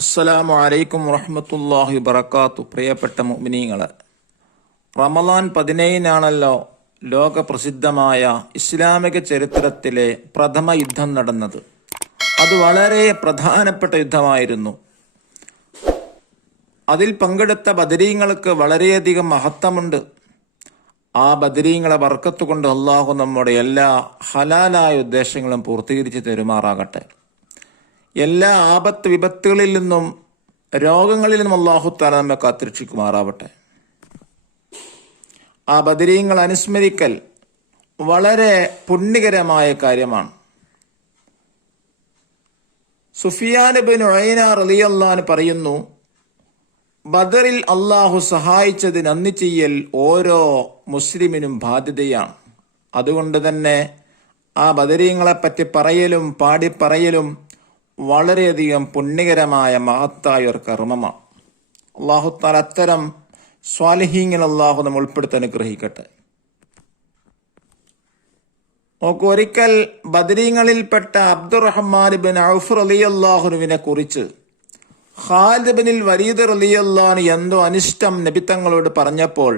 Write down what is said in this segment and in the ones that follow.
അസ്സലാമു അലൈക്കും വറഹ്മത്തുള്ളാഹി വബറകാതുഹു. പ്രിയപ്പെട്ട മുഅ്മിനീങ്ങളെ, റമളാൻ 17 ലോക പ്രസിദ്ധമായ ഇസ്ലാമിക ചരിത്രത്തിലെ പ്രഥമ യുദ്ധം നടന്നത്. അത് വളരെ പ്രധാനപ്പെട്ട യുദ്ധമായിരുന്നു. അതിൽ പങ്കെടുത്ത ബദരീങ്ങൾക്ക് വളരെയധികം മഹത്വമുണ്ട്. ആ ബദരീങ്ങളെ ബർക്കത്ത് കൊണ്ട് അള്ളാഹു നമ്മുടെ എല്ലാ ഹലാലായ ഉദ്ദേശങ്ങളും പൂർത്തീകരിച്ച് തരുമാറാകട്ടെ. എല്ലാ ആപത്ത് വിപത്തുകളിൽ നിന്നും രോഗങ്ങളിൽ നിന്നും അള്ളാഹു തആല നമ്മെ കാത്തുരക്ഷിക്കുമാറാവട്ടെ. ആ ബദരീങ്ങൾ അനുസ്മരിക്കൽ വളരെ പുണ്യകരമായ കാര്യമാണ്. സുഫിയാൻ ഇബ്നു ഉയൈന റളിയല്ലാഹു അൻഹു പറയുന്നു, ബദറിൽ അള്ളാഹു സഹായിച്ചത് നന്ദി ചെയ്യൽ ഓരോ മുസ്ലിമിനും ബാധ്യതയാണ്. അതുകൊണ്ട് തന്നെ ആ ബദരീങ്ങളെപ്പറ്റി പറയലും പാടിപ്പറയലും വളരെയധികം പുണ്യകരമായ മഹത്തായ ഒരു കർമ്മമാണ്. അള്ളാഹു തആല അത്തരം സ്വാലിഹീങ്ങൾ അള്ളാഹു നമ്മൾ ഉൾപ്പെടുത്തി അനുഗ്രഹിക്കട്ടെ. നോക്കൂ, ഒരിക്കൽ ബദരീങ്ങളിൽപ്പെട്ട അബ്ദുറഹ്മാൻ ഇബ്നു ഔഫ് റളിയല്ലാഹു അൻഹുവിനെ കുറിച്ച് ഖാലിദ് ഇബ്നുൽ വലീദ് റളിയല്ലാഹു അൻഹു എന്തോ അനിഷ്ടം നബി തങ്ങളോട് പറഞ്ഞപ്പോൾ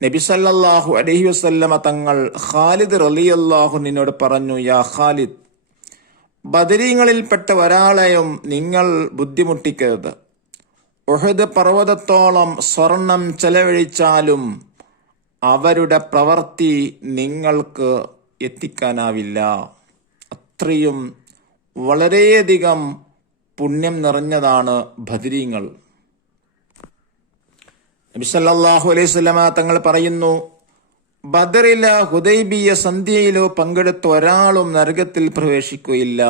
നബി സല്ലല്ലാഹു അലൈഹി വസല്ലമ തങ്ങൾ ഖാലിദ് റളിയല്ലാഹു അൻഹുവിനോട് പറഞ്ഞു, യാ ഖാലിദ്, ബദരീങ്ങളിൽപ്പെട്ട ഒരാളെയും നിങ്ങൾ ബുദ്ധിമുട്ടിക്കരുത്. ഉഹദ് പർവ്വതത്തോളം സ്വർണം ചെലവഴിച്ചാലും അവരുടെ പ്രവൃത്തി നിങ്ങൾക്ക് എത്തിക്കാനാവില്ല. അത്രയും വളരെയധികം പുണ്യം നിറഞ്ഞതാണ് ബദരീങ്ങൾ. നബി സല്ലല്ലാഹു അലൈഹി വസല്ലമ തങ്ങൾ പറയുന്നു, ബദറിലോ ഹുദൈബിയ സന്ധ്യയിലോ പങ്കെടുത്ത ഒരാളും നരകത്തിൽ പ്രവേശിക്കുകയില്ല.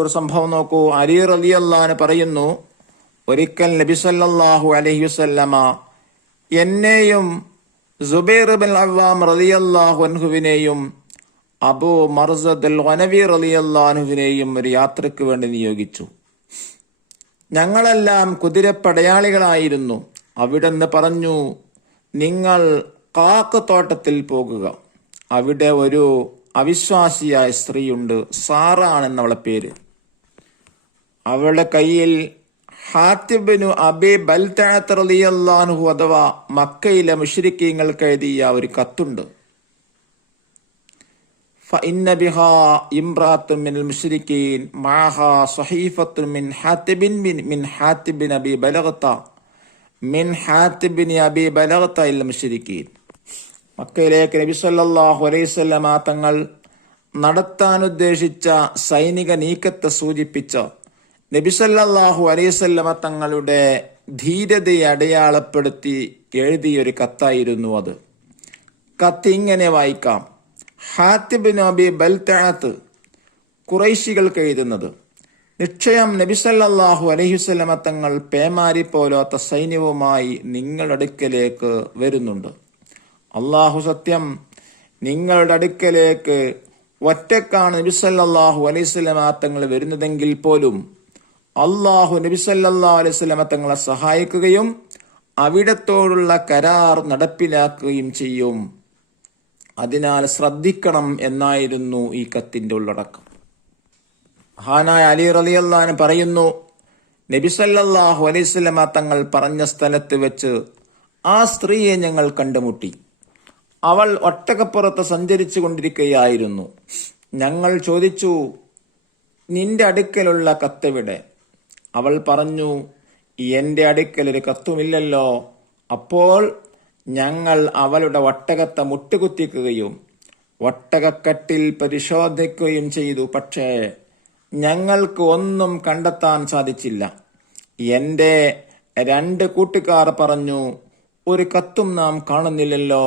ഒരു സംഭവം നോക്കൂ. അലി റളിയല്ലാഹു അൻഹു പറയുന്നു, ഒരിക്കൽ നബി സല്ലല്ലാഹു അലൈഹി വസല്ലമ എന്നെയും സുബൈർ ഇബ്നുൽ അവ്വാം റളിയല്ലാഹു അൻഹുവിനെയും അബൂ മർസദ് അൽ ഗനവി റളിയല്ലാഹു അൻഹുവിനെയും ഒരു യാത്രയ്ക്ക് വേണ്ടി നിയോഗിച്ചു. ഞങ്ങളെല്ലാം കുതിരപ്പടയാളികളായിരുന്നു. അവിടുന്ന് പറഞ്ഞു, നിങ്ങൾ കാക്ക് തോട്ടത്തിൽ പോകുക. അവിടെ ഒരു അവിശ്വാസിയായ സ്ത്രീയുണ്ട്, സാറാണെന്നവളെ പേര്. അവളുടെ കയ്യിൽ ഹാത്തിബ് ഇബ്നു അബീ ബൽതഅത്ത് റളിയല്ലാഹു അൻഹു അഥവാ മക്കയിലെ മുശ്രിക്കീങ്ങൾക്ക് എഴുതിയ ഒരു കത്തുണ്ട്. ഫഇന്ന ബിഹാ ഇംറാത്തുൻ മിനൽ മുശ്രിക്കീൻ മഅഹാ സഹീഫത്തുൻ മിൻ ഹാത്തിബ് അബീ ബലഗത മിൻ ഹാത്തിബിൻ അബീ ബലഗത ഇൽ മുശ്രിക്കീൻ. മക്കയിലേക്ക് നബി സല്ലല്ലാഹു അലൈഹി വസല്ലമ തങ്ങൾ നടത്താൻ ഉദ്ദേശിച്ച സൈനിക നീക്കത്തെ സൂചിപ്പിച്ച നബി സല്ലല്ലാഹു അലൈഹി വസല്ലമ തങ്ങളുടെ ധീരതയെ അടയാളപ്പെടുത്തി എഴുതിയൊരു കത്തായിരുന്നു അത്. കത്ത് ഇങ്ങനെ വായിക്കാം. ഹാത്തിബ് അബീ ബൽതഅത്ത് ഖുറൈശികൾക്ക് എഴുതുന്നത്, നിശ്ചയം നബി സല്ലല്ലാഹു അലൈഹി വസല്ലമ തങ്ങൾ പേമാരി പോലാത്ത സൈന്യവുമായി നിങ്ങളുടെ അടുക്കലേക്ക് വരുന്നുണ്ട്. അള്ളാഹു സത്യം, നിങ്ങളുടെ അടുക്കലേക്ക് ഒറ്റക്കാണ് നബി സല്ലല്ലാഹു അലൈഹി വസല്ലമ തങ്ങൾ വരുന്നതെങ്കിൽ പോലും അള്ളാഹു നബി സല്ലല്ലാഹു അലൈഹി വസല്ലമ തങ്ങളെ സഹായിക്കുകയും അവിടത്തോടുള്ള കരാർ നടപ്പിലാക്കുകയും ചെയ്യും. അതിനാൽ ശ്രദ്ധിക്കണം എന്നായിരുന്നു ഈ കത്തിന്റെ ഉള്ളടക്കം. മഹാനായ അലി റളിയല്ലാഹു അൻഹു പറയുന്നു, നബി സല്ലല്ലാഹു അലൈഹി വസല്ലമ തങ്ങൾ പറഞ്ഞ സ്ഥലത്ത് വെച്ച് ആ സ്ത്രീയെ ഞങ്ങൾ കണ്ടുമുട്ടി. അവൾ ഒട്ടകപ്പുറത്ത് സഞ്ചരിച്ചു കൊണ്ടിരിക്കുകയായിരുന്നു. ഞങ്ങൾ ചോദിച്ചു, നിന്റെ അടുക്കലുള്ള കത്തെവിടെ? അവൾ പറഞ്ഞു, എന്റെ അടുക്കൽ ഒരു കത്തുമില്ലല്ലോ. അപ്പോൾ ഞങ്ങൾ അവളുടെ ഒട്ടകത്തെ മുട്ടുകുത്തിക്കുകയും ഒട്ടകക്കട്ടിൽ പരിശോധിക്കുകയും ചെയ്തു. പക്ഷേ ഞങ്ങൾക്ക് ഒന്നും കണ്ടെത്താൻ സാധിച്ചില്ല. എൻ്റെ 2 കൂട്ടുകാർ പറഞ്ഞു, ഒരു കത്തും നാം കാണുന്നില്ലല്ലോ.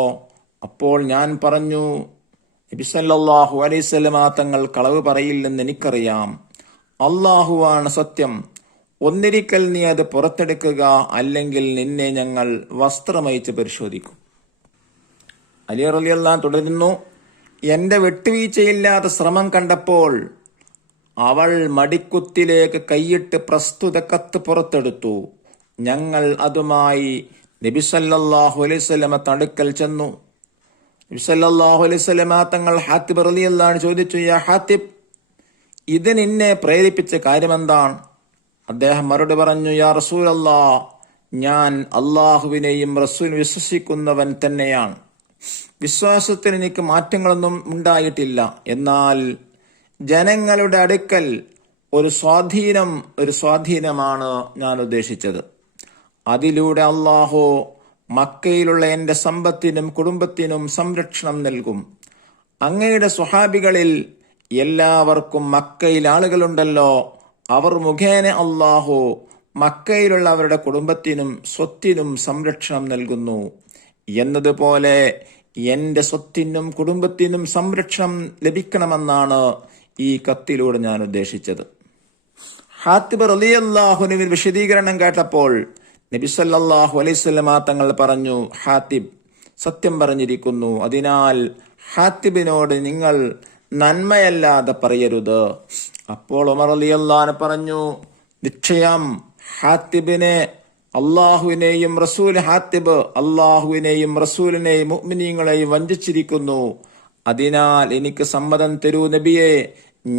അപ്പോൾ ഞാൻ പറഞ്ഞു, നബി സല്ലല്ലാഹു അലൈഹി വസല്ലമ തങ്ങൾ കളവ് പറയില്ലെന്ന് എനിക്കറിയാം. അള്ളാഹുവാണ് സത്യം. ഒന്നിരിക്കൽ നീ അത് പുറത്തെടുക്കുക, അല്ലെങ്കിൽ നിന്നെ ഞങ്ങൾ വസ്ത്രമയച്ച് പരിശോധിക്കും. അലി റളിയല്ലാഹു അൻഹു തുടരുന്നു, എന്റെ വിട്ടുവീഴ്ചയില്ലാത്ത ശ്രമം കണ്ടപ്പോൾ അവൾ മടിക്കുത്തിലേക്ക് കൈയിട്ട് പ്രസ്തുത കത്ത് പുറത്തെടുത്തു. ഞങ്ങൾ അതുമായി നബി സല്ലല്ലാഹു അലൈഹി വസല്ലമ അടുക്കൽ ചെന്നു. നബി സല്ലല്ലാഹു അലൈഹി വസല്ലമ തങ്ങൾ ഹാത്തിബ് റളിയല്ലാഹു അൻഹു ചോദിച്ചു, യാ ഹാത്തിബ്, ഇത് നിന്നെ പ്രേരിപ്പിച്ച കാര്യമെന്താണ്? അദ്ദേഹം മറുപടി പറഞ്ഞു, യാ റസൂലല്ലാ, ഞാൻ അള്ളാഹുവിനെയും റസൂൽ വിശ്വസിക്കുന്നവൻ തന്നെയാണ്. വിശ്വാസത്തിൽ എനിക്ക് മാറ്റങ്ങളൊന്നും ഉണ്ടായിട്ടില്ല. എന്നാൽ ജനങ്ങളുടെ അടുക്കൽ ഒരു സ്വാധീനമാണ് ഞാൻ ഉദ്ദേശിച്ചത്. അതിലൂടെ അള്ളാഹു മക്കയിലുള്ള എൻ്റെ സമ്പത്തിനും കുടുംബത്തിനും സംരക്ഷണം നൽകും. അങ്ങയുടെ സ്വഹാബികളിൽ എല്ലാവർക്കും മക്കയിൽ ആളുകളുണ്ടല്ലോ, അവർ മുഖേന അള്ളാഹു മക്കയിലുള്ള അവരുടെ കുടുംബത്തിനും സ്വത്തിനും സംരക്ഷണം നൽകുന്നു എന്നതുപോലെ എൻ്റെ സ്വത്തിനും കുടുംബത്തിനും സംരക്ഷണം ലഭിക്കണമെന്നാണ് ഈ കത്തിലൂടെ ഞാൻ ഉദ്ദേശിച്ചത്. ഹാത്തിബ് റളിയല്ലാഹുവിന് വിശദീകരണം കേട്ടപ്പോൾ നബി സല്ലല്ലാഹു അലൈഹി വസല്ലമ തങ്ങൾ പറഞ്ഞു, ഹാത്തിബ് സത്യം പറഞ്ഞിരിക്കുന്നു, അതിനാൽ ഹാത്തിബിനോട് നിങ്ങൾ നന്മയല്ലാതെ പറയരുത്. അപ്പോൾ ഉമർ റളിയല്ലാഹു പറഞ്ഞു, നിശ്ചയം ഹാത്തിബിനെ അള്ളാഹുവിനെയും ഹാത്തിബ് അള്ളാഹുവിനെയും റസൂലിനെയും മുഅ്മിനീങ്ങളെയും വഞ്ചിച്ചിരിക്കുന്നു. അതിനാൽ എനിക്ക് സമ്മതം തരൂ നബിയെ,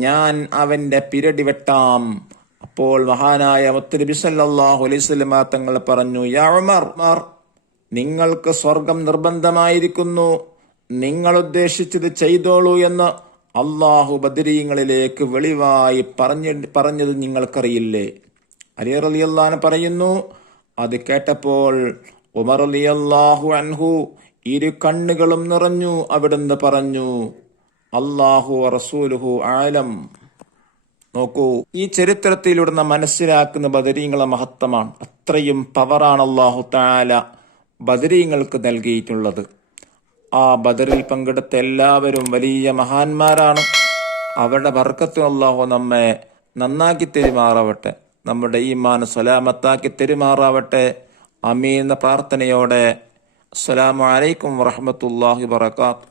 ഞാൻ അവന്റെ പിരടി വെട്ടാം. അപ്പോൾ മഹാനായ മുത്തുനബി സല്ലല്ലാഹു അലൈഹി വസല്ലമ തങ്ങൾ പറഞ്ഞു, യാ ഉമർ, നിങ്ങൾക്ക് സ്വർഗം നിർബന്ധമായിരിക്കുന്നു, നിങ്ങൾ ഉദ്ദേശിച്ചത് ചെയ്തോളൂ എന്ന് അള്ളാഹു ബദരീങ്ങളിലേക്ക് വെളിവായി പറഞ്ഞത് നിങ്ങൾക്കറിയില്ലേ? അലി റളിയല്ലാഹു അൻഹു പറയുന്നു, അത് കേട്ടപ്പോൾ ഉമർ റളിയല്ലാഹു അൻഹു ഇരു കണ്ണുകളും നിറഞ്ഞു. അവിടുന്ന് പറഞ്ഞു, അല്ലാഹു റസൂലുഹു ആലം. നോക്കൂ, ഈ ചരിത്രത്തിലൂടെ നാം മനസ്സിലാക്കുന്ന ബദരീങ്ങളെ മഹത്വമാണ്. അത്രയും പവറാണ് അല്ലാഹു തആല ബദരീങ്ങൾക്ക് നൽകിയിട്ടുള്ളത്. ആ ബദറിൽ പങ്കെടുത്ത എല്ലാവരും വലിയ മഹാന്മാരാണ്. അവരുടെ ബർക്കത്ത് അല്ലാഹു നമ്മെ നന്നാക്കി തെരുമാറാവട്ടെ, നമ്മുടെ ഈമാൻ സലാമത്താക്കി തെരുമാറാവട്ടെ. ആമീൻ എന്ന പ്രാർത്ഥനയോടെ അസ്സലാമു അലൈക്കും വറഹ്മത്തുള്ളാഹി വബറകാതുഹു.